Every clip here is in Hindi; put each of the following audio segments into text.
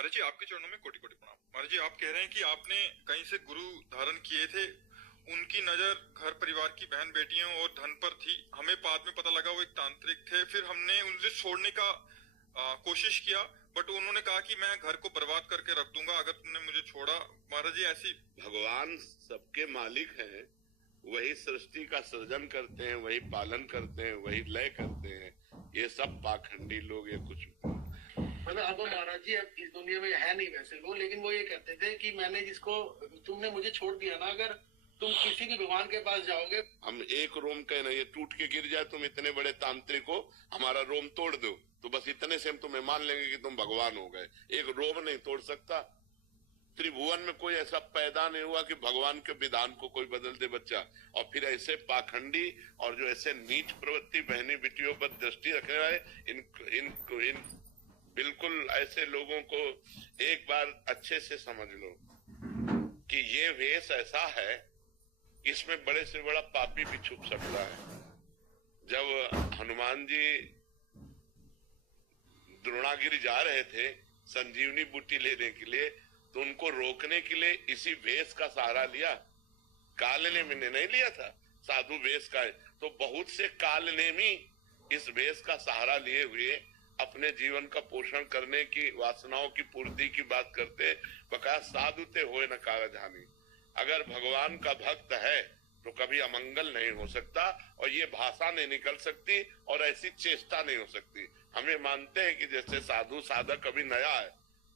महाराज जी आपके चरणों में कोटि कोटि प्रणाम। महाराज जी आप कह रहे हैं कि आपने कहीं से गुरु धारण किए थे, उनकी नजर घर परिवार की बहन बेटियों और धन पर थी। हमें बाद में पता लगा वो एक तांत्रिक थे, फिर हमने उनसे छोड़ने का कोशिश किया, बट उन्होंने कहा कि मैं घर को बर्बाद करके रख दूंगा अगर तुमने मुझे छोड़ा। महाराज जी ऐसी भगवान सबके मालिक हैं, वही सृष्टि का सृजन करते हैं, वही पालन करते हैं, वही लय करते हैं। ये सब पाखंडी लोग ये कुछ मतलब अब महाराज जी अब इस दुनिया में है नहीं वैसे वो, लेकिन वो ये कहते थे कि मैंने जिसको तुमने मुझे छोड़ दिया ना, अगर तुम किसी भी भगवान के पास जाओगे, हम एक रोम का नहीं, ये टूट के गिर जाए, तुम इतने बड़े तांत्रिक हो, हमारा रोम तोड़ दो, तो बस इतने से हम तुम्हें मान लेंगे कि तुम भगवान हो गए। एक रोम नहीं तोड़ सकता। त्रिभुवन में कोई ऐसा पैदा नहीं हुआ कि भगवान के विधान को कोई बदल दे बच्चा। और फिर ऐसे पाखंडी और जो ऐसे नीच प्रवृत्ति बहनी बेटियों पर दृष्टि रखने वाले इन बिल्कुल ऐसे लोगों को एक बार अच्छे से समझ लो कि ये वेश ऐसा है, इसमें बड़े से बड़ा पापी भी छुप सकता है। जब हनुमान जी द्रोणागिरी जा रहे थे संजीवनी बूटी लेने के लिए, तो उनको रोकने के लिए इसी वेश का सहारा लिया। कालनेमी ने नहीं लिया था, साधु वेश का है। तो बहुत से कालनेमी इस वेश का सहारा लिए हुए अपने जीवन का पोषण करने की, वासनाओं की पूर्ति की बात करते। बकाया साधु ते होए न कारज हानि। अगर भगवान का भक्त है तो कभी अमंगल नहीं हो सकता, और ये भाषा नहीं निकल सकती, और ऐसी चेष्टा नहीं हो सकती। हमें मानते हैं कि जैसे साधु साधक कभी नया है,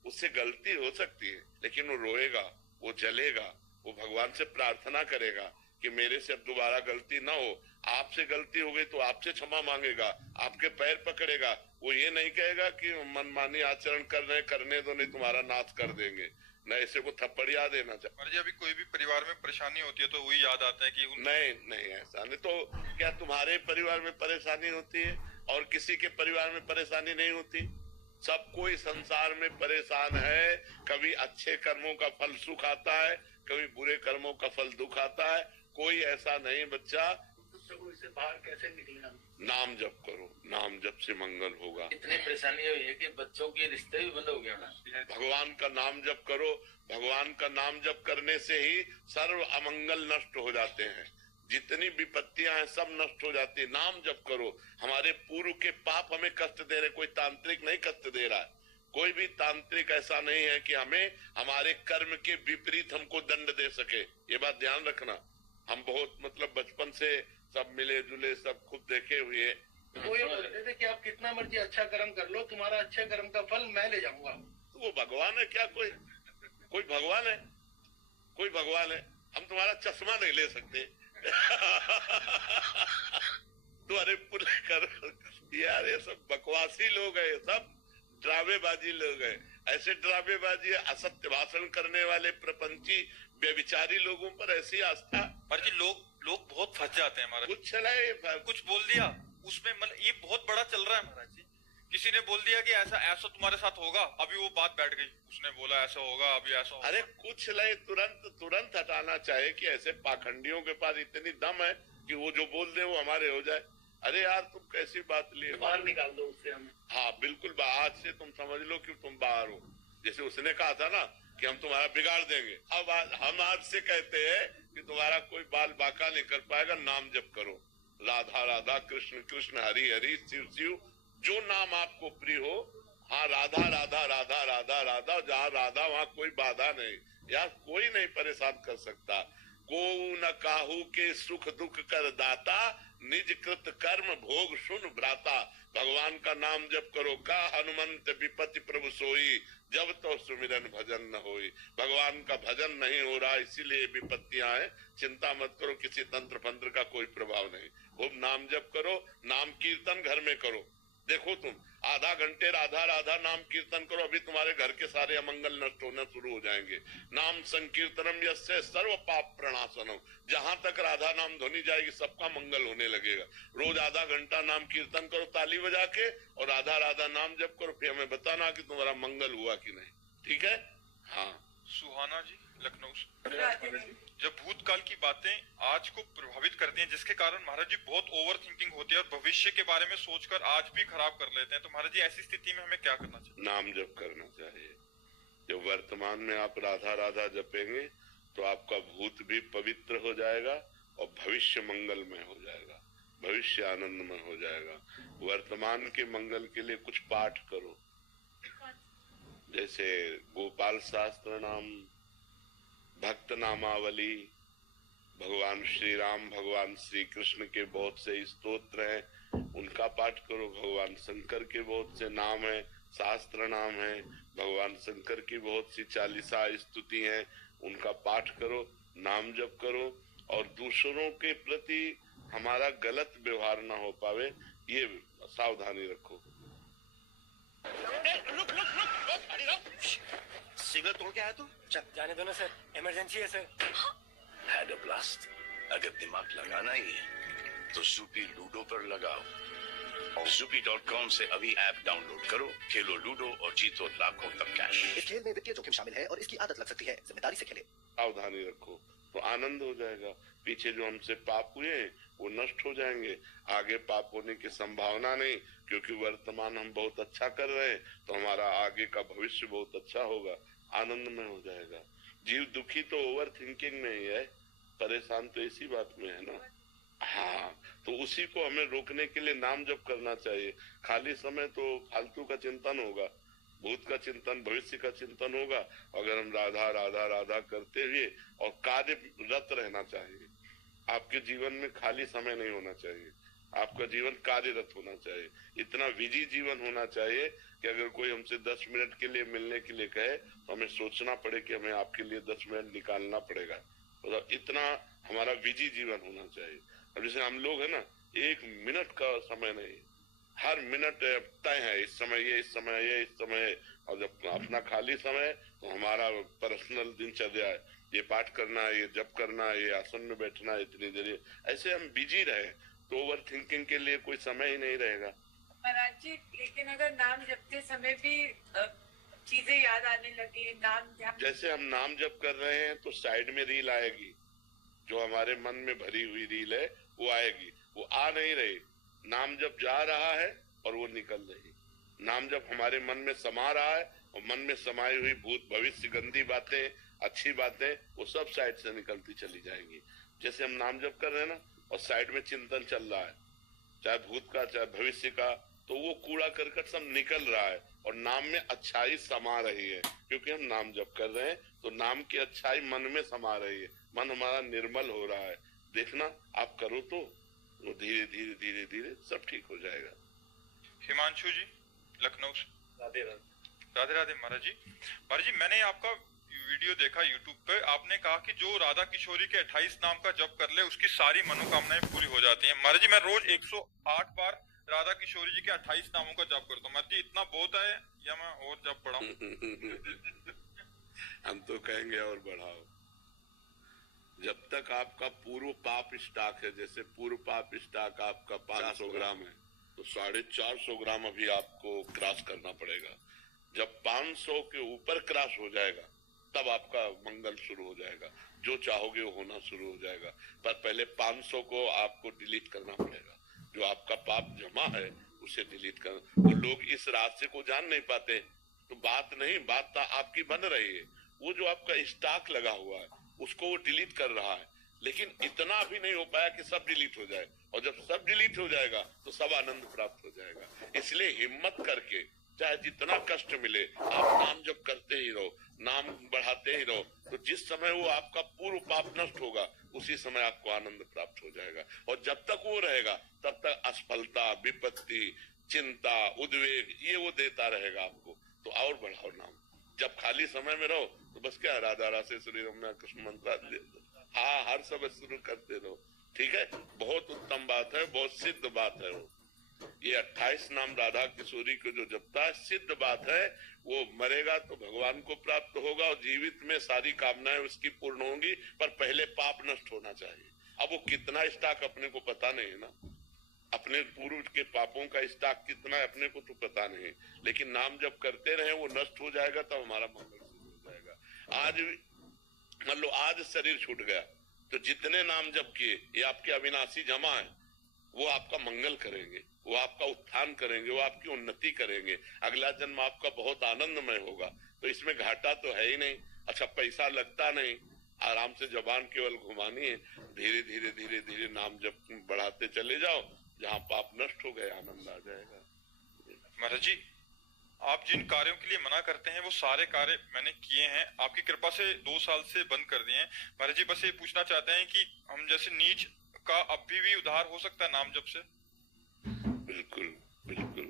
उससे गलती हो सकती है, लेकिन वो रोएगा, वो जलेगा, वो भगवान से प्रार्थना करेगा कि मेरे से अब दोबारा गलती ना हो। आपसे गलती हो गई तो आपसे क्षमा मांगेगा, आपके पैर पकड़ेगा। वो ये नहीं कहेगा कि मनमानी आचरण कर रहे, करने दो नहीं तुम्हारा नाश कर देंगे, न ऐसे को थप्पड़िया देना चाहिए। महाराज जी अभी कोई भी परिवार में परेशानी होती है तो वही याद आता है कि नहीं ऐसा नहीं। तो क्या तुम्हारे परिवार में परेशानी होती है और किसी के परिवार में परेशानी नहीं होती? सब कोई संसार में परेशान है। कभी अच्छे कर्मों का फल सुख आता है, कभी बुरे कर्मों का फल दुख आता है। कोई ऐसा नहीं बच्चा। इससे बाहर कैसे निकलना? नाम जप करो, नाम जप से मंगल होगा। इतनी परेशानी हुई है कि बच्चों के रिश्ते भी बंद हो गया ना। भगवान का नाम जप करो। भगवान का नाम जप करने से ही सर्व अमंगल नष्ट हो जाते हैं। जितनी विपत्तियां हैं सब नष्ट हो जाती है। नाम जप करो। हमारे पूर्व के पाप हमें कष्ट दे रहे, कोई तांत्रिक नहीं कष्ट दे रहा है। कोई भी तांत्रिक ऐसा नहीं है कि हमें हमारे कर्म के विपरीत हमको दंड दे सके। ये बात ध्यान रखना। हम बहुत मतलब बचपन से सब मिले जुले, सब खुद देखे हुए। वो ये बोलते थे कि आप कितना मर्जी अच्छा कर्म कर लो, तुम्हारा अच्छे कर्म का फल मैं ले जाऊंगा। तो वो भगवान है क्या? कोई भगवान है? कोई भगवान है? हम तुम्हारा चश्मा नहीं ले सकते। तो अरे पुल कर यार, ये सब बकवासी लोग हैं, सब ड्रामेबाजी लोग हैं। ऐसे ड्रामेबाजी, असत्य भाषण करने वाले प्रपंची व्यभिचारी लोगों पर ऐसी आस्था। महाराज जी लोग बहुत फंस जाते हैं। महाराज कुछ चलाए, कुछ बोल दिया उसमें, मतलब ये बहुत बड़ा चल रहा है महाराज जी। किसी ने बोल दिया कि ऐसा तुम्हारे साथ होगा, अभी वो बात बैठ गई। उसने बोला ऐसा होगा, अभी ऐसा होगा। अरे कुछ नहीं, तुरंत हटाना चाहिए कि ऐसे पाखंडियों के पास इतनी दम है कि वो जो बोल दे वो हमारे हो जाए। अरे यार तुम कैसी बात लिए, बाहर निकाल दो उससे हमें। हाँ बिल्कुल, आज से तुम समझ लो कि तुम बाहर हो। जैसे उसने कहा था ना कि हम तुम्हारा बिगाड़ देंगे, अब हम आज से कहते हैं कि तुम्हारा कोई बाल बाका नहीं कर पाएगा। नाम जप करो, राधा राधा कृष्ण कृष्ण हरि हरि शिव शिव, जो नाम आपको प्रिय हो। हाँ, राधा राधा राधा राधा राधा, जहाँ राधा वहाँ कोई बाधा नहीं। यार कोई नहीं परेशान कर सकता। को न काहू के सुख दुख कर दाता, निज कृत कर्म भोग सुन भ्राता। भगवान का नाम जप करो। का हनुमंत विपत्ति प्रभु सोई, जब तो सुमिरन भजन न होई। भगवान का भजन नहीं हो रहा, इसीलिए विपत्तियां हैं। चिंता मत करो, किसी तंत्र फंत्र का कोई प्रभाव नहीं। खूब नाम जप करो, नाम कीर्तन घर में करो। देखो तुम आधा घंटे राधा राधा नाम कीर्तन करो, अभी तुम्हारे घर के सारे अमंगल नष्ट होना शुरू हो जाएंगे। नाम संकीर्तनम यस्य सर्व पाप प्रणाशनम, जहां तक राधा नाम ध्वनि जाएगी सबका मंगल होने लगेगा। रोज आधा घंटा नाम कीर्तन करो ताली बजा के, और राधा राधा नाम जप करो। फिर हमें बताना कि तुम्हारा मंगल हुआ कि नहीं। ठीक है? हाँ। सुहाना जी लखनऊ से। जब भूतकाल की बातें आज को प्रभावित करती हैं, जिसके कारण महाराज जी बहुत ओवर थिंकिंग होती है और भविष्य के बारे में सोचकर आज भी खराब कर लेते हैं, तो महाराज जी ऐसी स्थिति में हमें क्या करना चाहिए? नाम जप करना चाहिए। जब वर्तमान में आप राधा राधा जपेंगे तो आपका भूत भी पवित्र हो जाएगा और भविष्य मंगलमय हो जाएगा, भविष्य आनंदमय हो जाएगा। वर्तमान के मंगल के लिए कुछ पाठ करो, जैसे गोपाल शास्त्र नाम, भक्त नामावली, भगवान श्री राम भगवान श्री कृष्ण के बहुत से स्तोत्र हैं, उनका पाठ करो। भगवान शंकर के बहुत से नाम हैं, शास्त्र नाम है, भगवान शंकर की बहुत सी 40 स्तुति हैं, उनका पाठ करो, नाम जप करो। और दूसरों के प्रति हमारा गलत व्यवहार ना हो पावे, ये सावधानी रखो। सिगरेट तोड़ के आया तू? चल जाने दो ना सर, इमरजेंसी है सर। Had a blast. अगर दिमाग लगाना ही है तो ज़ूपी लूडो पर लगाओ और ज़ूपी.com से अभी ऐप डाउनलोड करो, खेलो लूडो और जीतो लाखों तक कैश। इस खेल में वित्तीय जोखिम शामिल है और इसकी आदत लग सकती है, जिम्मेदारी से खेलें। सावधानी रखो तो आनंद हो जाएगा। पीछे जो हमसे पाप हुए वो नष्ट हो जाएंगे, आगे पाप होने की संभावना नहीं, क्योंकि वर्तमान हम बहुत अच्छा कर रहे हैं तो हमारा आगे का भविष्य बहुत अच्छा होगा, आनंद में हो जाएगा। जीव दुखी तो ओवर थिंकिंग में ही है, परेशान तो इसी बात में है ना। हाँ, तो उसी को हमें रोकने के लिए नाम जप करना चाहिए। खाली समय तो फालतू का चिंतन होगा, भूत का चिंतन, भविष्य का चिंतन होगा। अगर हम राधा राधा राधा करते हुए और कार्यरत रहना चाहिए। आपके जीवन में खाली समय नहीं होना चाहिए, आपका जीवन कार्यरत होना चाहिए। इतना बिजी जीवन होना चाहिए कि अगर कोई हमसे 10 मिनट के लिए मिलने के लिए कहे तो हमें सोचना पड़े कि हमें आपके लिए 10 मिनट निकालना पड़ेगा। मतलब इतना हमारा बिजी जीवन होना चाहिए। अब जैसे हम लोग है ना, 1 मिनट का समय नहीं, हर मिनट तय है, इस समय ये, इस समय ये, इस समय। और जब अपना खाली समय तो हमारा पर्सनल दिनचर्या है, ये पाठ करना है, ये जप करना है, ये आसन में बैठना है इतनी देर, ऐसे हम बिजी रहे तो ओवर थिंकिंग के लिए कोई समय ही नहीं रहेगा। महाराज जी, लेकिन अगर नाम जपते समय भी चीजें याद आने लगी, नाम जप, जैसे हम नाम जप कर रहे हैं तो साइड में रील आएगी, जो हमारे मन में भरी हुई रील है वो आएगी, वो आ नहीं रही। नाम जप जा रहा है और वो निकल रही। नाम जप हमारे मन में समा रहा है और मन में समाई हुई भूत भविष्य गंदी बातें, अच्छी बातें, वो सब साइड से निकलती चली जाएंगी। जैसे हम नाम जप कर रहे हैं ना और साइड में चिंतन चल रहा है, चाहे भूत का चाहे भविष्य का, तो वो कूड़ा करकट सब निकल रहा है और नाम में अच्छाई समा रही है। क्योंकि हम नाम जप कर रहे हैं तो नाम की अच्छाई मन में समा रही है, मन हमारा निर्मल हो रहा है। देखना आप करो तो वो धीरे धीरे धीरे धीरे सब ठीक हो जाएगा। हिमांशु जी, लखनऊ से। राधे राधे। राधे राधे महाराज जी। महाराज जी, मैंने आपका वीडियो देखा यूट्यूब पे, आपने कहा कि जो राधा किशोरी के 28 नाम का जप कर ले उसकी सारी मनोकामनाएं पूरी हो जाती हैं। महाराज जी, मैं रोज 108 बार राधा किशोरी जी के 28 नामों का जप करता हूँ। महाराज जी, इतना बहुत है या मैं और जप पढ़ाऊं? हम तो कहेंगे और बढ़ाओ। जब तक आपका पूर्व पाप स्टॉक है, जैसे पूर्व पाप स्टॉक आपका 500 ग्राम है तो 450 ग्राम अभी आपको क्रॉस करना पड़ेगा। जब 500 के ऊपर क्रॉस हो जाएगा तब आपका मंगल शुरू हो जाएगा, जो चाहोगे वो होना शुरू हो जाएगा। पर पहले 500 को आपको डिलीट करना पड़ेगा, जो आपका पाप जमा है उसे डिलीट करना। तो लोग इस रास्ते को जान नहीं पाते, तो बात नहीं, बात आपकी बन रही है। वो जो आपका स्टॉक लगा हुआ है उसको वो डिलीट कर रहा है, लेकिन इतना भी नहीं हो पाया कि सब डिलीट हो जाए। और जब सब डिलीट हो जाएगा तो सब आनंद प्राप्त हो जाएगा। इसलिए हिम्मत करके, चाहे जितना कष्ट मिले, आप नाम जप करते ही रहो, नाम बढ़ाते ही रहो। तो जिस समय वो आपका पूर्व पाप नष्ट होगा उसी समय आपको आनंद प्राप्त हो जाएगा। और जब तक वो रहेगा तब तक असफलता, विपत्ति, चिंता, उद्वेग ये वो देता रहेगा आपको। तो और बढ़ाओ नाम। जब खाली समय में रहो तो बस क्या, राधा राधे श्री रमना कृष्ण मंत्र, हाँ, हर समय शुरू करते रहो। ठीक है, बहुत उत्तम बात है, बहुत सिद्ध बात है वो। ये 28 नाम राधा किशोरी को जो जपता है, सिद्ध बात है। वो मरेगा तो भगवान को प्राप्त होगा और जीवित में सारी कामनाएं उसकी पूर्ण होंगी, पर पहले पाप नष्ट होना चाहिए। अब वो कितना स्टॉक अपने को पता नहीं है ना, अपने पूर्व के पापों का स्टॉक कितना है अपने को तो पता नहीं, लेकिन नाम जब करते रहे वो नष्ट हो जाएगा तब हमारा मंगल शुरू हो जाएगा। आज मान लो आज शरीर छूट गया तो जितने नाम जप किए ये आपके अविनाशी जमा है, वो आपका मंगल करेंगे। वो आपका उत्थान करेंगे, वो आपकी उन्नति करेंगे, अगला जन्म आपका बहुत आनंदमय होगा। तो इसमें घाटा तो है ही नहीं। अच्छा, पैसा लगता नहीं, आराम से जबान केवल घुमानी है, धीरे धीरे धीरे धीरे नाम जब बढ़ाते चले जाओ, जहाँ पाप नष्ट हो गए आनंद आ जाएगा। महाराज जी, आप जिन कार्यों के लिए मना करते हैं वो सारे कार्य मैंने किए हैं, आपकी कृपा से 2 साल से बंद कर दिए हैं। महाराज जी बस ये पूछना चाहते हैं कि हम जैसे नीच का अब भी उद्धार हो सकता है नाम जप से? बिल्कुल बिल्कुल।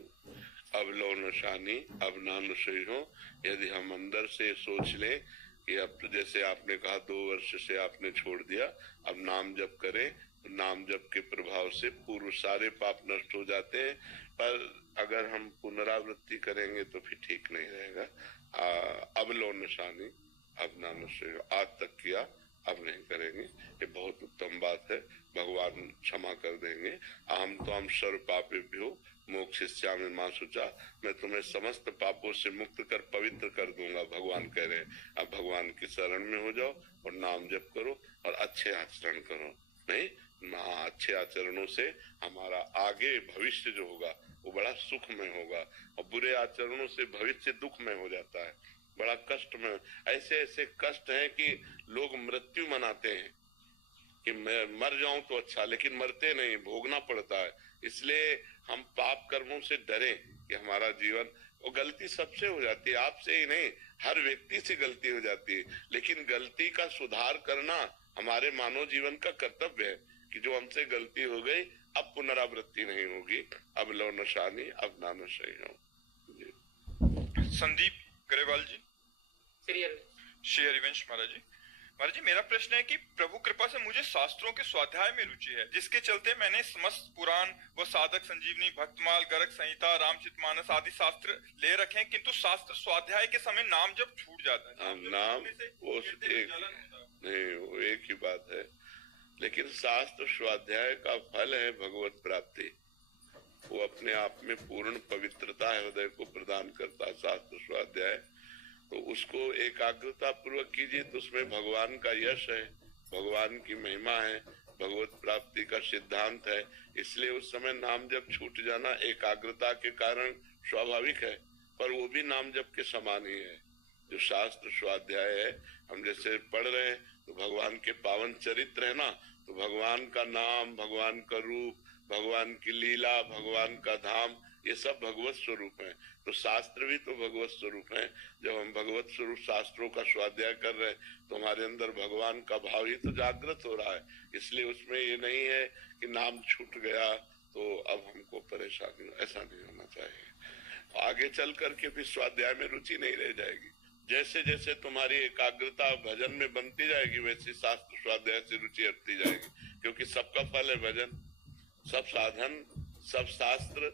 अब लो नशानी अब ना नशे हो। यदि हम अंदर से सोच लें कि अब तो जैसे आपने कहा 2 वर्ष से आपने छोड़ दिया, अब नाम जप करें, तो नाम जप के प्रभाव से पूर्व सारे पाप नष्ट हो जाते हैं। पर अगर हम पुनरावृत्ति करेंगे तो फिर ठीक नहीं रहेगा। अब लो नशानी अब ना नशे हो, आज तक किया अब नहीं करेंगे, ये बहुत उत्तम बात है, भगवान क्षमा कर देंगे। अहम तो हम सर्व पापेभ्यो मोक्षयिष्यामि मां शुचा, मैं तुम्हें समस्त पापों से मुक्त कर पवित्र कर दूंगा, भगवान कह रहे हैं। अब भगवान की शरण में हो जाओ और नाम जप करो और अच्छे आचरण करो। नहीं, अच्छे आचरणों से हमारा आगे भविष्य जो होगा वो बड़ा सुखमय होगा, और बुरे आचरणों से भविष्य दुखमय हो जाता है, बड़ा कष्ट में। ऐसे ऐसे कष्ट हैं कि लोग मृत्यु मनाते हैं कि मैं मर जाऊं तो अच्छा, लेकिन मरते नहीं, भोगना पड़ता है। इसलिए हम पाप कर्मों से डरें कि हमारा जीवन, वो गलती सबसे हो जाती है, आपसे ही नहीं, हर व्यक्ति से गलती हो जाती है, लेकिन गलती का सुधार करना हमारे मानव जीवन का कर्तव्य है कि जो हमसे गलती हो गई अब पुनरावृत्ति नहीं होगी। अब लो नशानी अब ना नशे हो। संदीप ग्रेवाल जी, श्री हरिवंश महाराज जी। महाराज जी मेरा प्रश्न है कि प्रभु कृपा से मुझे शास्त्रों के स्वाध्याय में रुचि है, जिसके चलते मैंने समस्त पुराण व साधक संजीवनी, भक्तमाल, गर्ग संहिता, रामचरितमानस आदि शास्त्र ले रखे हैं, किंतु शास्त्र स्वाध्याय के समय नाम जब छूट जाता है। नाम वो एक ही बात है, लेकिन शास्त्र स्वाध्याय का फल है भगवत प्राप्ति। वो अपने आप में पूर्ण पवित्रता हृदय को प्रदान करता है शास्त्र स्वाध्याय। तो उसको एकाग्रता पूर्वक कीजिए तो उसमें भगवान का यश है, भगवान की महिमा है, भगवत प्राप्ति का सिद्धांत है। इसलिए उस समय नाम जप छूट जाना एकाग्रता के कारण स्वाभाविक है, पर वो भी नाम जप के समान ही है। जो शास्त्र स्वाध्याय है, हम जैसे पढ़ रहे हैं तो भगवान के पावन चरित्र है ना, तो भगवान का नाम, भगवान का रूप, भगवान की लीला, भगवान का धाम, ये सब भगवत स्वरूप है। तो शास्त्र भी तो भगवत स्वरूप है। जब हम भगवत स्वरूप शास्त्रों का स्वाध्याय कर रहे हैं तो हमारे अंदर भगवान का भाव ही तो जागृत हो रहा है। इसलिए उसमें ये नहीं है कि नाम छूट गया तो अब हमको परेशानी, ऐसा नहीं होना चाहिए। आगे चल करके भी स्वाध्याय में रुचि नहीं रह जाएगी। जैसे जैसे तुम्हारी एकाग्रता भजन में बनती जाएगी वैसे शास्त्र स्वाध्याय से रुचि हटती जाएगी, क्योंकि सबका फल है भजन। सब साधन, सब शास्त्र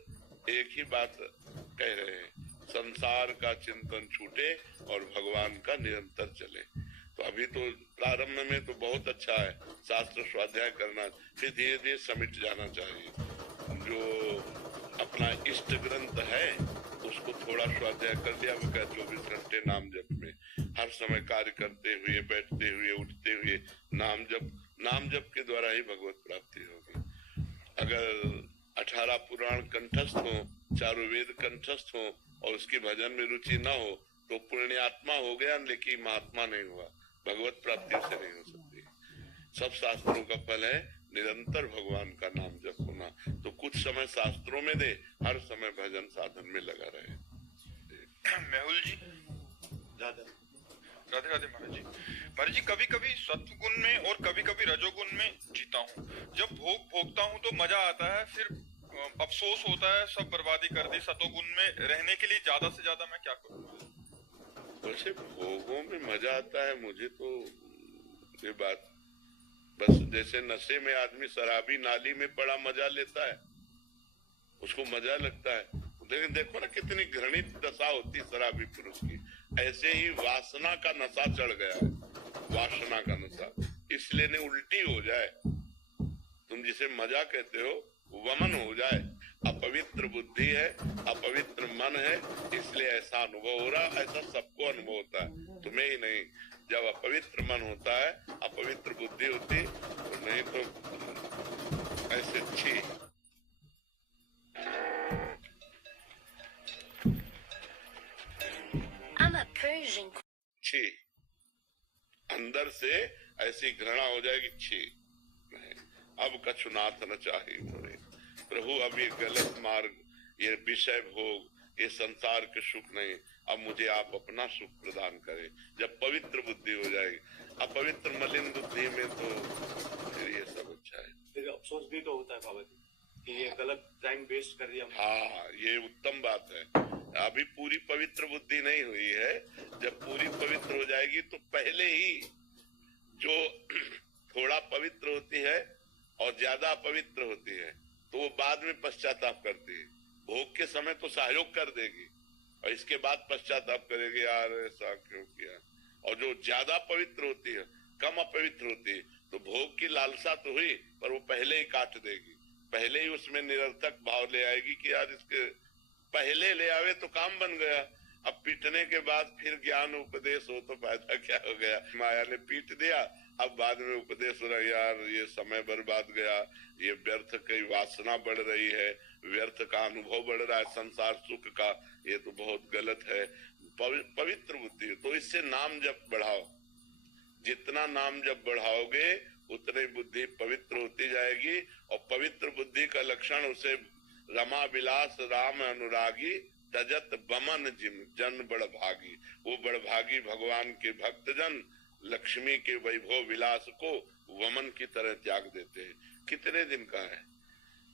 एक ही बात कह रहे हैं, संसार का चिंतन छूटे और भगवान का निरंतर चले। तो अभी तो प्रारंभ में तो बहुत अच्छा है शास्त्र स्वाध्याय करना, फिर धीरे धीरे समिट जाना चाहिए। जो अपना इष्ट ग्रंथ है उसको थोड़ा स्वाध्याय कर दिया, वो क्या 24 घंटे नाम जप में हर समय कार्य करते हुए, बैठते हुए, उठते हुए नाम जप के द्वारा ही भगवत प्राप्ति होगी। अगर 18 पुराण कंठस्थ हो, चारों वेद कंठस्थ हो और उसकी भजन में रुचि न हो तो पुण्यात्मा हो गया लेकिन महात्मा नहीं हुआ, भगवत प्राप्ति से नहीं हो सकती। सब शास्त्रों का फल है निरंतर भगवान का नाम जप होना। तो कुछ समय शास्त्रों में दे, हर समय भजन साधन में लगा रहे। मेहुल जी, राधे राधे महाराज जी। महाराज जी कभी कभी सत्व गुण में और कभी कभी रजोगुण में जीता हूँ। जब भोगता हूँ तो मजा आता है, फिर अफसोस होता है सब बर्बादी कर दी। सतोगुण में रहने के लिए ज्यादा से ज्यादा मैं क्या करूँ? वैसे भोगों में मजा आता है, मुझे तो ये बात बस जैसे नशे में आदमी शराबी नाली में बड़ा मजा लेता है, उसको मजा लगता है, लेकिन देखो ना कितनी घृणित दशा होती शराबी पुरुष की। ऐसे ही वासना का नशा चढ़ गया है, वासना का नशा, इसलिए नहीं उल्टी हो जाए, तुम जिसे मजा कहते हो वमन हो जाए। अपवित्र बुद्धि है, अपवित्र मन है, इसलिए ऐसा अनुभव हो रहा। ऐसा सबको अनुभव होता है, तुम्हें ही नहीं। जब अपवित्र मन होता है, अपवित्र बुद्धि होती तो नहीं तो ऐसे अच्छी छी, अंदर से ऐसी घृणा हो जाएगी, छी नहीं, अब कछुनाथ न चाहे मोरे प्रभु, अब ये गलत मार्ग, ये विषय भोग, ये संसार के सुख नहीं, अब मुझे आप अपना सुख प्रदान करें। जब पवित्र बुद्धि हो जाएगी, अपवित्र मलिन बुद्धि में तो फिर ये सब अच्छा है। फिर अफसोस भी तो होता है बाबा जी कि ये गलत टाइम वेस्ट कर दिया। हाँ, ये उत्तम बात है। अभी पूरी पवित्र बुद्धि नहीं हुई है, जब पूरी पवित्र हो जाएगी तो पहले ही जो थोड़ा पवित्र होती है और ज्यादा अपवित्र होती है तो वो बाद में पश्चाताप करती है। भोग के समय तो सहयोग कर देगी और इसके बाद पश्चाताप करेगी, यार ऐसा क्यों किया। और जो ज्यादा पवित्र होती है, कम अपवित्र होती है, तो भोग की लालसा तो हुई पर वो पहले ही काट देगी, पहले ही उसमें निरर्थक भाव ले आएगी कि यार इसके पहले ले आवे तो काम बन गया। अब पीटने के बाद फिर ज्ञान उपदेश हो तो फायदा क्या हो गया। माया ने पीट दिया, अब बाद में उपदेश हो रहा, यार ये समय बर्बाद गया, ये व्यर्थ की वासना बढ़ रही है, व्यर्थ का अनुभव बढ़ रहा है संसार सुख का, ये तो बहुत गलत है। पवित्र बुद्धि तो इससे नाम जप बढ़ाओ, जितना नाम जप बढ़ाओगे उतनी बुद्धि पवित्र होती जाएगी। और पवित्र बुद्धि का लक्षण उसे रमा विलास राम अनुरागी तजत बमन जिम जन बड़भागी। वो बड़भागी भगवान के भक्त जन लक्ष्मी के वैभव विलास को वमन की तरह त्याग देते हैं। कितने दिन का है,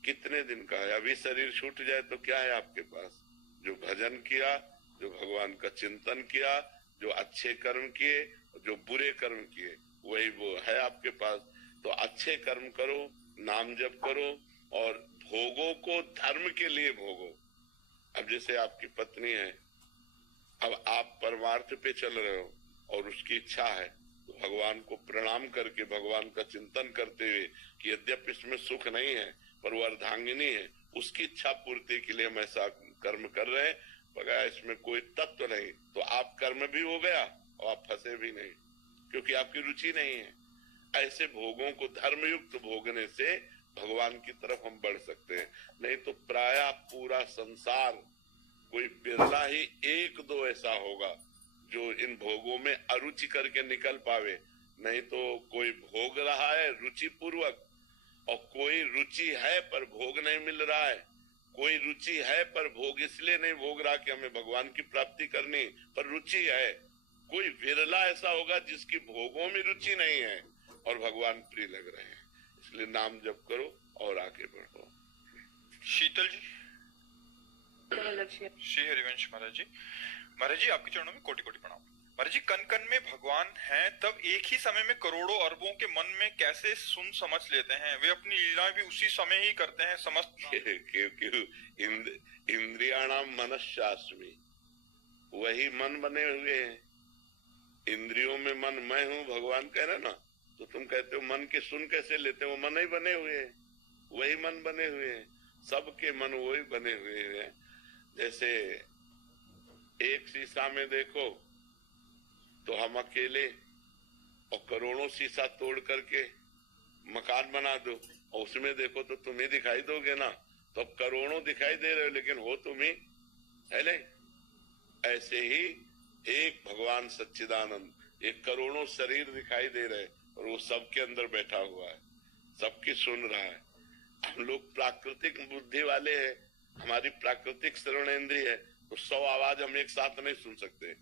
कितने दिन का है। अभी शरीर छूट जाए तो क्या है आपके पास? जो भजन किया, जो भगवान का चिंतन किया, जो अच्छे कर्म किए, जो बुरे कर्म किए, वही वो है आपके पास। तो अच्छे कर्म करो, नाम जप करो और भोगों को धर्म के लिए भोगो। अब जैसे आपकी पत्नी है, अब आप परमार्थ पे चल रहे हो और उसकी इच्छा है तो भगवान को प्रणाम करके, भगवान का चिंतन करते हुए कि यद्यपि इसमें सुख नहीं है पर वो अर्धांगिनी है, उसकी इच्छा पूर्ति के लिए हम ऐसा कर्म कर रहे हैं, मगर इसमें कोई तत्व नहीं, तो आप कर्म भी हो गया और आप फंसे भी नहीं, क्योंकि आपकी रुचि नहीं है। ऐसे भोगों को धर्मयुक्त भोगने से भगवान की तरफ हम बढ़ सकते हैं। नहीं तो प्रायः पूरा संसार, कोई बिरला ही एक दो ऐसा होगा जो इन भोगों में अरुचि करके निकल पावे। नहीं तो कोई भोग रहा है रुचि पूर्वक और कोई रुचि है पर भोग नहीं मिल रहा है, कोई रुचि है पर भोग इसलिए नहीं भोग रहा कि हमें भगवान की प्राप्ति करनी, पर रुचि है। कोई विरला ऐसा होगा जिसकी भोगों में रुचि नहीं है और भगवान प्रिय लग रहे हैं। इसलिए नाम जप करो और आगे बढ़ो। शीतल जी, श्री हरिवंश महाराज जी। महाराज जी, आपके चरणों में कोटि कोटि प्रणाम। महाराज जी, कन कन में भगवान हैं, तब एक ही समय में करोड़ों अरबों के मन में कैसे सुन समझ लेते हैं? वे अपनी लीलाएं भी उसी समय ही करते हैं। समस्त इंद्रियाणाम मनश्चास्मि, वही मन बने हुए हैं। इंद्रियों में मन मैं हूँ, भगवान कह रहे ना, तो तुम कहते हो मन के सुन कैसे लेते हो? मन ही बने हुए हैं, वही मन बने हुए हैं, सबके मन वही बने हुए हैं। जैसे एक शीशा में देखो तो हम अकेले, और करोड़ों शीशा तोड़ करके मकान बना दो और उसमें देखो तो तुम ही दिखाई दोगे ना। तो अब करोड़ों दिखाई दे रहे हो लेकिन हो तुम ही है नहीं। ऐसे ही एक भगवान सच्चिदानंद, एक करोड़ों शरीर दिखाई दे रहे और वो सबके अंदर बैठा हुआ है, सबकी सुन रहा है। हम लोग प्राकृतिक बुद्धि वाले हैं, हमारी प्राकृतिक श्रवणेंद्रिय है, तो 100 आवाज हम एक साथ नहीं सुन सकते।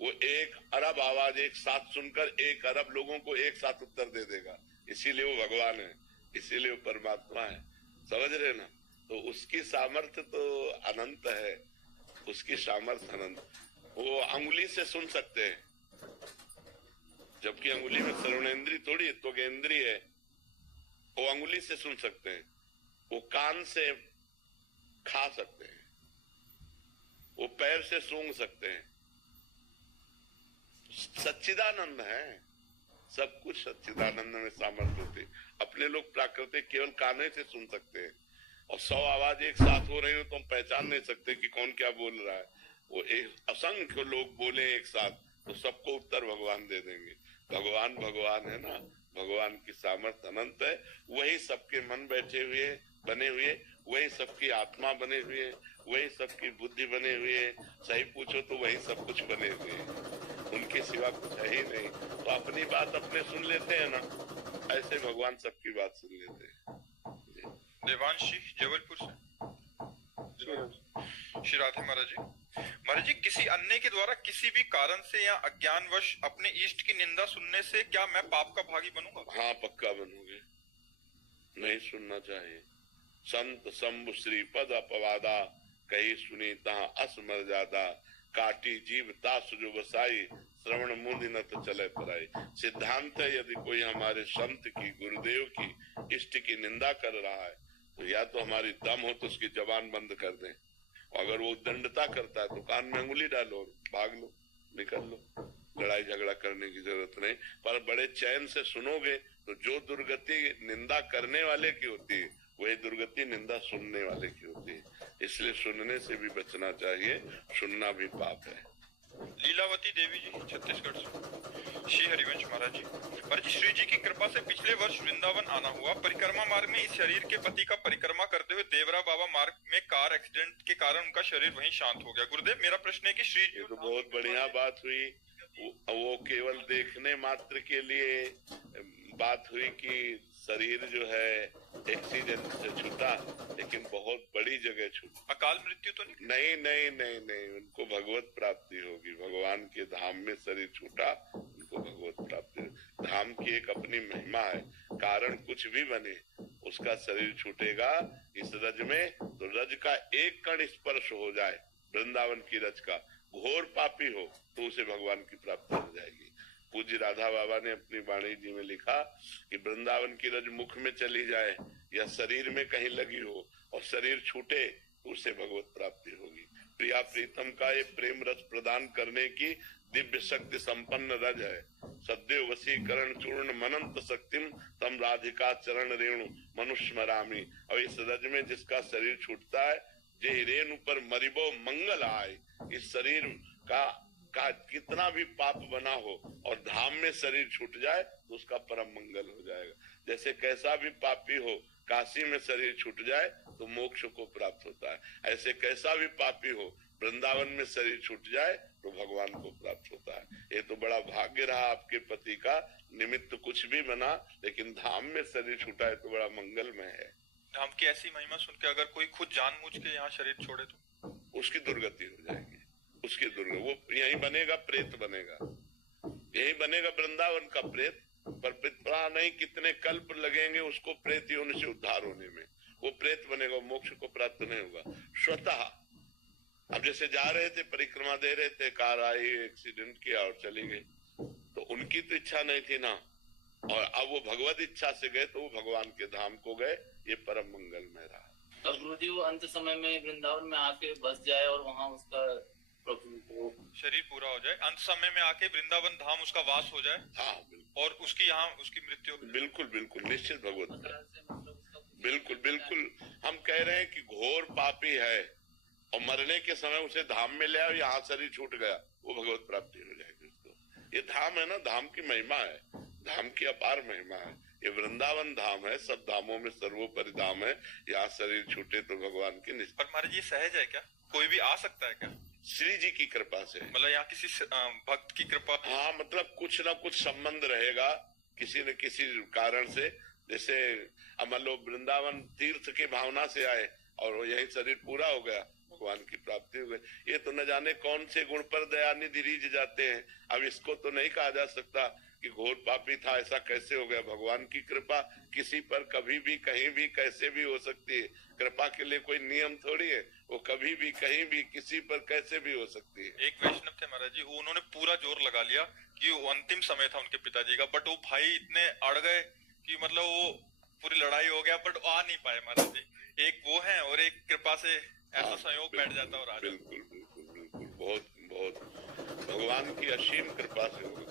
वो 1 अरब आवाज एक साथ सुनकर 1 अरब लोगों को एक साथ उत्तर दे देगा। इसीलिए वो भगवान है, इसीलिए वो परमात्मा है। समझ रहे ना? तो उसकी सामर्थ्य तो अनंत है, उसकी सामर्थ्य अनंत। वो अंगुली से सुन सकते हैं, जबकि अंगुली में श्रवणेंद्रिय थोड़ी तो इंद्रिय है, वो अंगुली से सुन सकते हैं। वो कान से खा सकते हैं, वो पैर से सूंघ सकते हैं। सच्चिदानंद है, सब कुछ सच्चिदानंद में सामर्थ्य होती। अपने लोग प्राकृतिक केवल काने से सुन सकते हैं, और 100 आवाज एक साथ हो रही हो तो हम पहचान नहीं सकते कि कौन क्या बोल रहा है। वो एक असंख्य लोग बोले एक साथ तो सबको उत्तर भगवान दे देंगे। भगवान भगवान है ना, भगवान की सामर्थ्य अनंत है। वही सबके मन बैठे हुए बने हुए, वही सबकी आत्मा बने हुए, वही सबकी बुद्धि बने हुए, सही पूछो तो वही सब कुछ बने हुए। उनके सिवा कुछ है ही नहीं, तो अपनी बात अपने सुन लेते हैं ना, ऐसे भगवान सबकी बात सुन लेते हैं। देवांश जी जबलपुर से। श्री राधे महाराज जी। महाराज जी, किसी अन्य के द्वारा किसी भी कारण से या अज्ञानवश अपने इष्ट की निंदा सुनने से क्या मैं पाप का भागी बनूंगा? हाँ, पक्का बनोगे, नहीं सुनना चाहिए। संत शंभु श्री पद अपवादा, कही सुनीता असमर ज्यादा, काटी जीव तास जो बसाई, श्रवण मुनि न तो चले पराई। सिद्धांत है, यदि कोई हमारे संत की, गुरुदेव की, इष्ट की निंदा कर रहा है तो या तो हमारी दम हो तो उसकी जबान बंद कर दें, अगर वो दंडता करता है तो कान में अंगुली डालो, भाग लो, निकल लो, लड़ाई झगड़ा करने की जरूरत नहीं। पर बड़े चैन से सुनोगे तो जो दुर्गति निंदा करने वाले की होती है वही दुर्गति निंदा सुनने वाले की होती है, इसलिए सुनने से भी बचना चाहिए, सुनना भी पाप है। लीलावती देवी जी छत्तीसगढ़ से। श्री हरिवंश महाराज जी। महाराज जी, श्री जी की कृपा से पिछले वर्ष वृंदावन आना हुआ। परिक्रमा मार्ग में इस शरीर के पति का परिक्रमा करते हुए देवरा बाबा मार्ग में कार एक्सीडेंट के कारण उनका शरीर वहीं शांत हो गया। गुरुदेव, मेरा प्रश्न है कि श्री जी, ये तो बहुत बढ़िया बात हुई। वो केवल देखने मात्र के लिए बात हुई कि शरीर जो है एक्सीडेंट से छूटा, लेकिन बहुत बड़ी जगह छूटा। अकाल मृत्यु तो नहीं? नहीं नहीं नहीं नहीं, उनको भगवत प्राप्ति होगी। भगवान के धाम में शरीर छूटा, उनको भगवत प्राप्ति। धाम की एक अपनी महिमा है, कारण कुछ भी बने उसका शरीर छूटेगा इस रज में, तो रज का एक कण स्पर्श हो जाए वृंदावन की रज का, घोर पापी हो तो उसे भगवान की प्राप्ति हो जाएगी। पूज्य राधा बाबा ने अपनी वाणी जी में लिखा कि वृंदावन की रज मुख में चली जाए या शरीर में कहीं लगी हो और शरीर छूटे तो उसे भगवत प्राप्ति होगी। प्रिया प्रीतम का ये प्रेम रस प्रदान करने की दिव्य शक्ति संपन्न रज है। सद्यो वशीकरण चूर्ण मनंत शक्तिम तम राधिका चरण रेणु मनुष्य मरामी। और इस रज में जिसका शरीर छूटता है, जे रेणु पर मरिबो मंगल आए। इस शरीर का कितना भी पाप बना हो और धाम में शरीर छूट जाए तो उसका परम मंगल हो जाएगा। जैसे कैसा भी पापी हो काशी में शरीर छूट जाए तो मोक्ष को प्राप्त होता है, ऐसे कैसा भी पापी हो वृंदावन में शरीर छूट जाए तो भगवान को प्राप्त होता है। ये तो बड़ा भाग्य रहा आपके पति का, निमित्त कुछ भी बना लेकिन धाम में शरीर छूटा है तो बड़ा मंगलमय है। धाम की ऐसी महिमा सुन के अगर कोई खुद जानबूझ के यहाँ शरीर छोड़े तो उसकी दुर्गति हो जाएगी, उसकी दुर्गति। वो यही बनेगा, प्रेत बनेगा, यही बनेगा वृंदावन का प्रेत। पर पता नहीं कितने कल्प लगेंगे उसको प्रेत योनि से उद्धार होने में, वो प्रेत बनेगा, मोक्ष को प्राप्त नहीं होगा स्वतः। अब जैसे जा रहे थे, परिक्रमा दे रहे थे, कार आई, एक्सीडेंट किया और चली गई, तो उनकी तो इच्छा नहीं थी ना, और अब वो भगवत इच्छा से गए तो वो भगवान के धाम को गए, ये परम मंगलमय रहा। तो गुरुजी वो अंत समय में वृंदावन में आके बस जाए और वहाँ उसका शरीर पूरा हो जाए, अंत समय में आके वृंदावन धाम उसका वास हो जाए। हाँ, और उसकी यहाँ उसकी मृत्यु। बिल्कुल बिल्कुल निश्चित भगवत, बिल्कुल बिल्कुल। हम कह रहे हैं कि घोर पापी है और मरने के समय उसे धाम में ले आओ, यहाँ शरीर छूट गया, वो भगवत प्राप्ति हो जाएगी उसको। ये धाम है ना, धाम की महिमा है, धाम की अपार महिमा है। ये वृंदावन धाम है, सब धामों में सर्वोपरि धाम है। यहाँ शरीर छूटे तो भगवान की निश्चित। पर महाराज ये सहज है क्या, कोई भी आ सकता है क्या? श्री जी की कृपा से, मतलब यहाँ किसी भक्त की कृपा? हाँ, मतलब कुछ ना कुछ संबंध रहेगा किसी न किसी कारण से। जैसे मान लो वृंदावन तीर्थ की भावना से आए और यही शरीर पूरा हो गया, भगवान की प्राप्ति हो गई। ये तो न जाने कौन से गुण पर दयानिधि रीझ जाते हैं। अब इसको तो नहीं कहा जा सकता कि घोर पापी था, ऐसा कैसे हो गया। भगवान की कृपा किसी पर कभी भी कहीं भी कैसे भी हो सकती है। कृपा के लिए कोई नियम थोड़ी है, वो कभी भी कहीं भी किसी पर कैसे भी हो सकती है। एक वैष्णव थे महाराज जी, उन्होंने पूरा जोर लगा लिया कि वो अंतिम समय था उनके पिताजी का, बट वो भाई इतने अड़ गए कि मतलब वो पूरी लड़ाई हो गया, बट आ नहीं पाए महाराज जी। एक वो है और एक कृपा से ऐसा संयोग बैठ जाता और बिल्कुल बिल्कुल बिल्कुल, बहुत बहुत भगवान की असीम कृपा से होगी।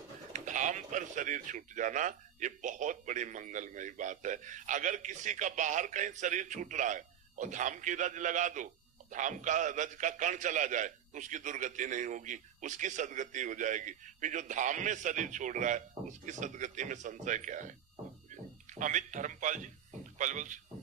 धाम पर शरीर छूट जाना ये बहुत बड़ी मंगलमयी बात है। अगर किसी का बाहर कहीं शरीर छूट रहा है और धाम की रज लगा दो, धाम का रज का कण चला जाए तो उसकी दुर्गति नहीं होगी, उसकी सदगति हो जाएगी। फिर जो धाम में शरीर छोड़ रहा है उसकी सदगति में संशय क्या है। अमित धर्मपाल जी पलवल से।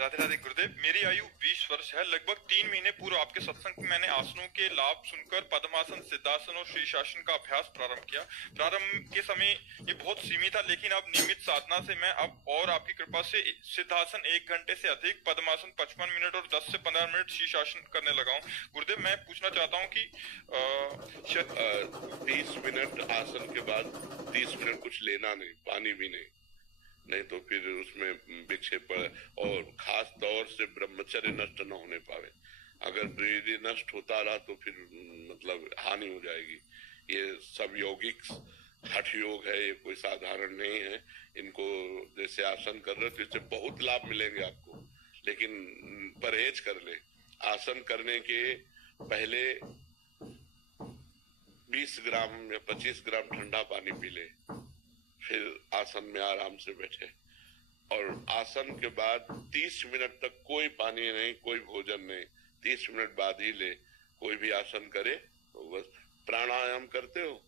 राधे राधे गुरुदेव, मेरी आयु 20 वर्ष है। लगभग 3 महीने पूर्व आपके सत्संग में मैंने आसनों के लाभ सुनकर पद्मासन, सिद्धासन और शीर्षासन का अभ्यास प्रारंभ किया। प्रारंभ के समय ये बहुत सीमित था, लेकिन अब नियमित साधना से मैं अब और आपकी कृपा से सिद्धासन 1 घंटे से अधिक, पद्मासन 55 मिनट और 10 से 15 मिनट शीर्षासन करने लगा हूँ। गुरुदेव, मैं पूछना चाहता हूँ कि 30 मिनट आसन के बाद 30 मिनट कुछ लेना नहीं, पानी भी नहीं तो फिर उसमें विक्षेप और खास तौर से ब्रह्मचर्य नष्ट न होने पावे। अगर ब्रीदी नष्ट होता रहा तो फिर मतलब हानि हो जाएगी। ये सब यौगिक हठ योग है, ये कोई साधारण नहीं है। इनको जैसे आसन कर रहे तो इससे बहुत लाभ मिलेंगे आपको, लेकिन परहेज कर ले। आसन करने के पहले 20 ग्राम या 25 ग्राम ठंडा पानी पी ले, फिर आसन में आराम से बैठे और आसन के बाद 30 मिनट तक कोई पानी नहीं, कोई भोजन नहीं। 30 मिनट बाद ही ले कोई भी आसन करे। तो बस प्राणायाम करते हो?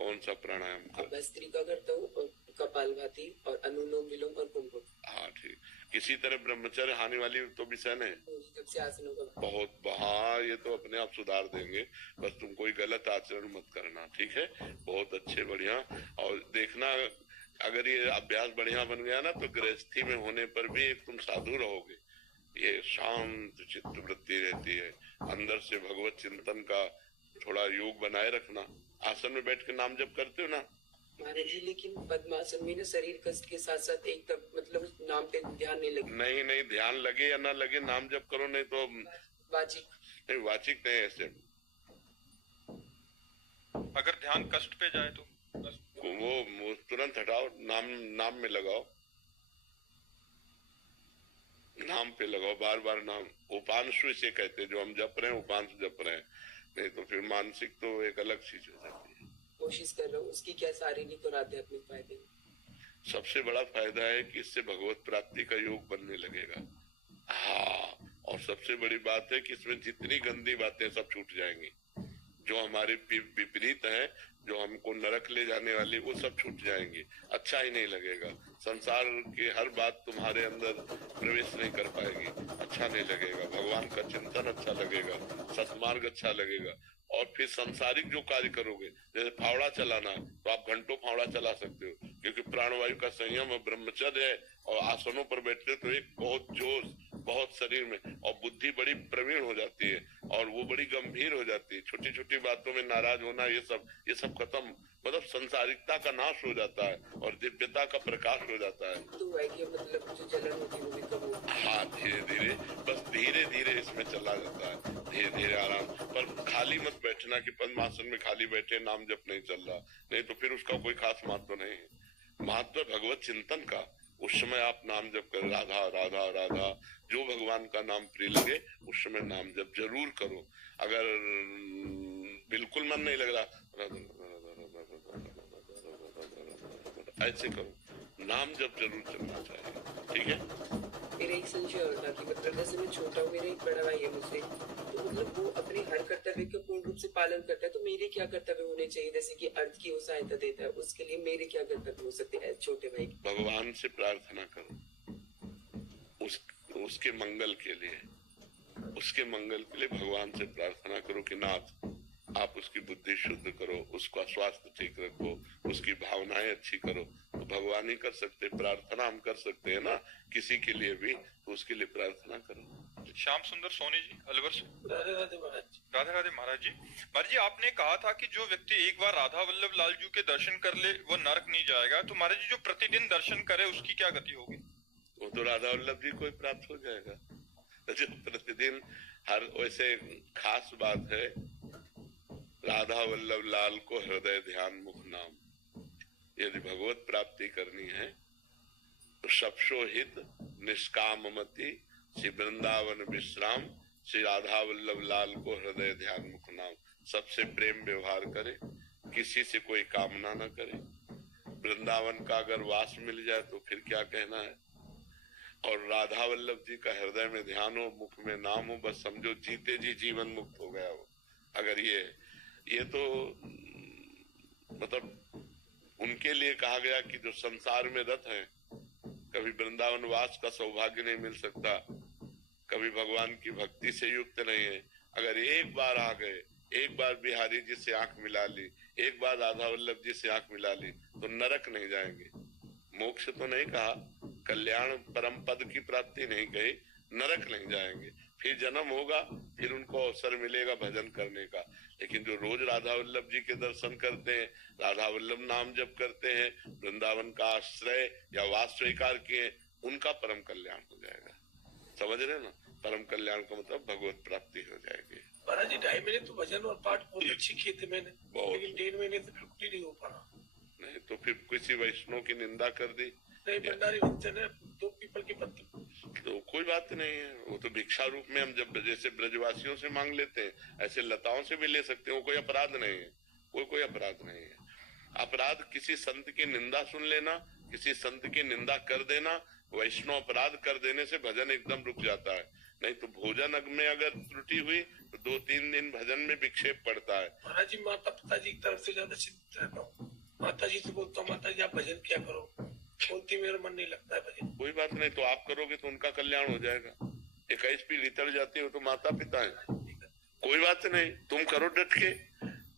कौन सा प्राणायाम करते? भस्त्रिका करता हूँ और कपालभाति और अनुलोम विलोम और कुंभक। हाँ ठीक। किसी तरह ब्रह्मचर्य हानि वाली तो विषय नहीं। जब से आसनों का बहुत हाँ, ये तो अपने आप सुधार देंगे। बस तुम कोई गलत आचरण मत करना, ठीक है? बहुत अच्छे, बढ़िया। और देखना, अगर ये अभ्यास बढ़िया बन गया ना तो गृहस्थी में होने पर भी एक तुम साधु रहोगे। ये शांत चित्त वृत्ति रहती है। अंदर से भगवत चिंतन का थोड़ा योग बनाए रखना। आसन में बैठ के नाम जप करते हो ना महाराज जी, लेकिन पद्मासन में ना शरीर कष्ट के साथ साथ एक तब मतलब नाम पे ध्यान नहीं लगे। नहीं, ध्यान लगे या ना लगे, नाम जप करो। नहीं तो वाचिक नहीं, वाचिक नहीं। ऐसे अगर ध्यान कष्ट पे जाए तो वो तुरंत हटाओ, नाम में लगाओ, नाम पे लगाओ, बार बार नाम। उपांशु इसे कहते हैं, जो हम जप रहे हैं उपांश जप रहे हैं। नहीं तो फिर मानसिक तो एक अलग चीज हो जाती है। कोशिश कर रहा हूँ। उसकी क्या शारीरिक और आध्यात्मिक फायदे? सबसे बड़ा फायदा है कि इससे भगवत प्राप्ति का योग बनने लगेगा। हाँ, और सबसे बड़ी बात है कि इसमें जितनी गंदी बातें सब छूट जाएंगी, जो हमारे विपरीत है, जो हमको नरक ले जाने वाली, वो सब छूट जाएंगी। अच्छा ही नहीं लगेगा। संसार की हर बात तुम्हारे अंदर प्रवेश नहीं कर पाएगी, अच्छा नहीं लगेगा। भगवान का चिंतन अच्छा लगेगा, सत्मार्ग अच्छा लगेगा। और फिर सांसारिक जो कार्य करोगे, जैसे फावड़ा चलाना, तो आप घंटों फावड़ा चला सकते हो, क्योंकि प्राणवायु का संयम और ब्रह्मचर्य है। और आसनों पर बैठते तो एक बहुत जोश, बहुत शरीर में, और बुद्धि बड़ी प्रवीण हो जाती है और वो बड़ी गंभीर हो जाती है। छोटी छोटी बातों में नाराज होना, ये सब खत्म। मतलब संसारिकता का नाश हो जाता है और दिव्यता का प्रकाश हो जाता है। तो है कि मतलब जो जलन होती है वो भी कम होती है। हाँ, धीरे धीरे, बस धीरे धीरे इसमें चला जाता है, धीरे धीरे आराम। पर खाली मत बैठना कि पद्मासन में खाली बैठे, नाम जप नहीं चल रहा, नहीं तो फिर उसका कोई खास महत्व नहीं है। महत्व भगवत चिंतन का। उस समय आप नाम जप कर, राधा राधा राधा, जो भगवान का नाम प्रिय लगे उस समय नाम जप जरूर करो। अगर बिल्कुल मन नहीं लग रहा, ऐसे करो, नाम जप जरूर चलना चाहिए, ठीक है? मेरा एक संशय और था कि मतलब जैसे मैं छोटा हूँ, मेरा एक बड़ा भाई है मुझसे, तो मतलब वो अपने हर कर्तव्य का पूर्ण रूप से पालन करता है, तो मेरे क्या कर्तव्य होने चाहिए? जैसे कि अर्थ की वो सहायता देता है, उसके लिए मेरे क्या कर्तव्य हो सकते हैं छोटे भाई? भगवान से प्रार्थना करो, उसके मंगल के लिए, उसके मंगल के लिए भगवान से प्रार्थना करो कि नाथ आप उसकी बुद्धि शुद्ध करो, उसका स्वास्थ्य ठीक रखो, उसकी भावनाएं अच्छी करो। तो भगवान ही कर सकते, प्रार्थना हम कर सकते हैं ना किसी के लिए भी, तो उसके लिए प्रार्थना करो। श्याम सुंदर सोनी जी, अलवर से। राधे राधे महाराज। राधे राधे महाराज जी। महाराज जी, आपने कहा था कि जो व्यक्ति एक बार राधा वल्लभ लाल जी के दर्शन कर ले वो नरक नहीं जाएगा। तो महाराज जी, जो प्रतिदिन दर्शन करे उसकी क्या गति होगी? वो तो राधा वल्लभ जी को ही प्राप्त हो जाएगा। जो प्रतिदिन हर, वैसे खास बात है, राधा वल्लभ लाल को हृदय ध्यान मुख नाम। यदि भगवत प्राप्ति करनी है तो सबसो हित निष्काममति श्री वृंदावन विश्राम, श्री राधा वल्लभ लाल को हृदय ध्यान मुख नाम। सबसे प्रेम व्यवहार करे, किसी से कोई कामना न करे। वृंदावन का अगर वास मिल जाए तो फिर क्या कहना है। और राधा वल्लभ जी का हृदय में ध्यान हो, मुख में नाम हो, बस समझो जीते जी जीवन मुक्त हो गया हो। अगर ये तो मतलब उनके लिए कहा गया कि जो संसार में रत हैं कभी वृंदावन वास का सौभाग्य नहीं मिल सकता, कभी भगवान की भक्ति से युक्त नहीं है। अगर एक बार आ गए, एक बार बिहारी जी से आंख मिला ली, एक बार राधा वल्लभ जी से आंख मिला ली, तो नरक नहीं जाएंगे। मोक्ष तो नहीं कहा, कल्याण परम पद की प्राप्ति नहीं कही, नरक नहीं जाएंगे। फिर जन्म होगा, फिर उनको अवसर मिलेगा भजन करने का। लेकिन जो रोज राधा वल्लभ जी के दर्शन करते हैं, राधा वल्लभ नाम जप करते हैं, वृंदावन का आश्रय या वास स्वीकार किए, उनका परम कल्याण हो जाएगा। समझ रहे ना? परम कल्याण का मतलब भगवत प्राप्ति हो जाएगी। महाराज जी 2.5 महीने तो भजन और पाठ बहुत अच्छी किए थे मैंने, लेकिन 1.5 महीने तो बिल्कुल ही नहीं हो पा। नहीं तो फिर किसी वैष्णव की निंदा कर दी, नहीं भंडारी वंचन है, 2 पीपल के पत्ते, तो कोई बात नहीं है। वो तो भिक्षा रूप में हम जब जैसे ब्रजवासियों से मांग लेते हैं, ऐसे लताओं से भी ले सकते हैं। वो कोई अपराध नहीं है, कोई अपराध नहीं है। अपराध किसी संत की निंदा सुन लेना, किसी संत की निंदा कर देना, वैष्णव अपराध कर देने से भजन एकदम रुक जाता है। नहीं तो भोजन में अगर त्रुटि हुई तो 2-3 दिन भजन में विक्षेप पड़ता है। महाराज जी माता पिताजी की तरफ से ज्यादा चिंतित रहता हूँ। माता जी से बोलता हूँ, माता जी आप भजन क्या करो, बोलती मेरा मन नहीं लगता है भजन। कोई बात नहीं, तो आप करोगे तो उनका कल्याण हो जाएगा। 21 पीढ़ी तर जाती हो तो माता पिता है, कोई बात नहीं, तुम करो डट के।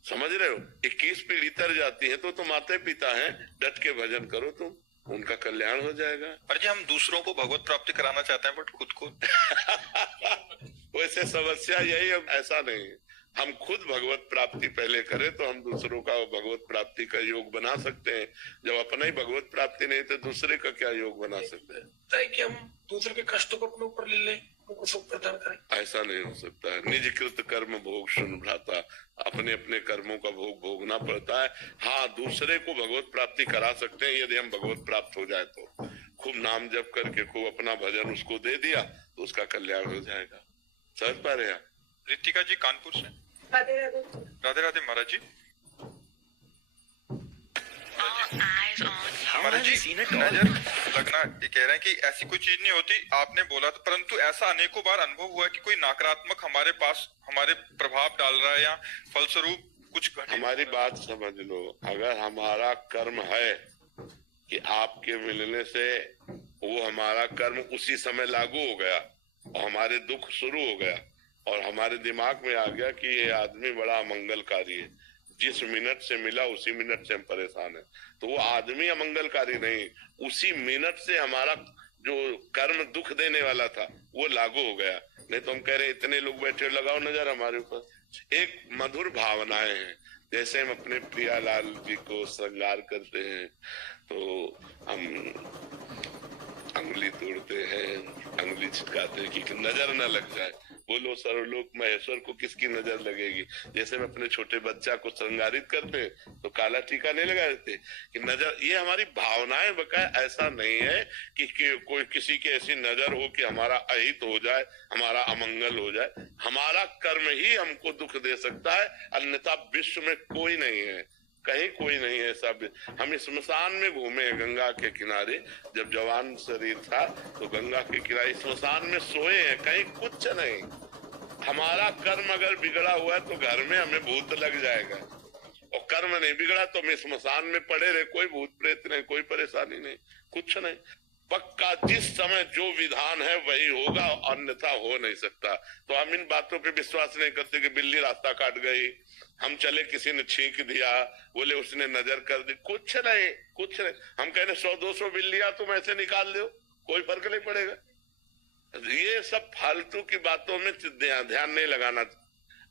समझ रहे हो? 21 पीढ़ी तर जाती है तो माता पिता है, डट के भजन करो तुम, उनका कल्याण हो जाएगा। पर जी हम दूसरों को भगवत प्राप्ति कराना चाहते हैं, बट खुद को वैसे समस्या यही है, ऐसा नहीं है। हम खुद भगवत प्राप्ति पहले करें तो हम दूसरों का भगवत प्राप्ति का योग बना सकते हैं। जब अपना ही भगवत प्राप्ति नहीं तो दूसरे का क्या योग बना सकते हैं? कि हम दूसरे के कष्टों को अपने ऊपर ले लें, उनको सुख प्रदान करें, ऐसा नहीं हो सकता है। निजकृत कर्म भोग सुन भ्राता, अपने अपने कर्मों का भोग भोगना पड़ता है। हाँ, दूसरे को भगवत प्राप्ति करा सकते हैं यदि हम भगवत प्राप्त हो जाए तो। खूब नाम जप करके खूब अपना भजन उसको दे दिया तो उसका कल्याण हो जाएगा। समझ पा रहे हैं? रितिका जी कानपुर से। राधे राधे। राधे राधे महाराज जी। महाराज जी नजर लगना ये कह रहे हैं कि ऐसी कोई चीज नहीं होती, आपने बोला था, परंतु ऐसा अनेकों बार अनुभव हुआ कि कोई नकारात्मक हमारे पास हमारे प्रभाव डाल रहा है या फलस्वरूप कुछ हमारी बात समझ लो। अगर हमारा कर्म है कि आपके मिलने से वो हमारा कर्म उसी समय लागू हो गया और हमारे दुख शुरू हो गया और हमारे दिमाग में आ गया कि ये आदमी बड़ा अमंगलकारी है, जिस मिनट से मिला उसी मिनट से हम परेशान है, तो वो आदमी अमंगलकारी नहीं, उसी मिनट से हमारा जो कर्म दुख देने वाला था वो लागू हो गया। नहीं तो हम कह रहे इतने लोग बैठे, लगाओ नजर हमारे ऊपर। एक मधुर भावनाएं हैं, जैसे हम अपने प्रियालाल जी को श्रृंगार करते हैं तो हम अंगुली तोड़ते हैं, अंगुली छिटकाते हैं कि नजर न लग जाए। बोलो सर्वलोक महेश्वर को किसकी नजर लगेगी? जैसे हम अपने छोटे बच्चा को श्रृंगारित करते हैं तो काला टीका नहीं लगा देते कि नजर, ये हमारी भावनाएं बकाया। ऐसा नहीं है कि कोई किसी की ऐसी नजर हो कि हमारा अहित हो जाए, हमारा अमंगल हो जाए। हमारा कर्म ही हमको दुख दे सकता है, अन्यथा विश्व में कोई नहीं है, कहीं कोई नहीं है। सब हम स्मशान में घूमे गंगा के किनारे, जब जवान शरीर था तो गंगा के किनारे स्मशान में सोए हैं, कहीं कुछ नहीं। हमारा कर्म अगर बिगड़ा हुआ है तो घर में हमें भूत लग जाएगा, और कर्म नहीं बिगड़ा तो हम स्मशान में पड़े रहे, कोई भूत प्रेत नहीं, कोई परेशानी नहीं, कुछ नहीं। पक्का जिस समय जो विधान है वही होगा, अन्यथा हो नहीं सकता। तो हम इन बातों पे विश्वास नहीं करते कि बिल्ली रास्ता काट गई, हम चले किसी ने छींक दिया, बोले उसने नजर कर दी, कुछ नहीं, कुछ नहीं। हम कहने 100-200 बिल्लियां तुम ऐसे निकाल दो, कोई फर्क नहीं पड़ेगा। ये सब फालतू की बातों में ध्यान नहीं लगाना।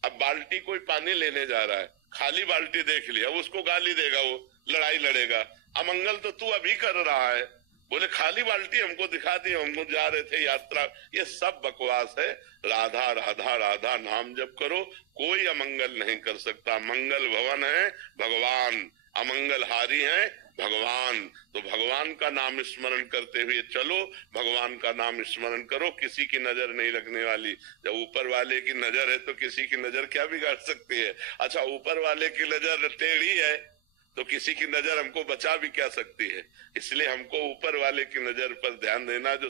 अब बाल्टी कोई पानी लेने जा रहा है, खाली बाल्टी देख लिया, उसको गाली देगा, वो लड़ाई लड़ेगा, अमंगल तो तू अभी कर रहा है। बोले खाली बाल्टी हमको दिखा दी, हमको जा रहे थे यात्रा। ये सब बकवास है। राधा राधा राधा नाम जप करो, कोई अमंगल नहीं कर सकता। मंगल भवन है भगवान, अमंगल हारी है भगवान। तो भगवान का नाम स्मरण करते हुए चलो, भगवान का नाम स्मरण करो, किसी की नजर नहीं लगने वाली। जब ऊपर वाले की नजर है तो किसी की नजर क्या बिगाड़ सकती है? अच्छा, ऊपर वाले की नजर टेढ़ी है तो किसी की नजर हमको बचा भी क्या सकती है? इसलिए हमको ऊपर वाले की नजर पर ध्यान देना, जो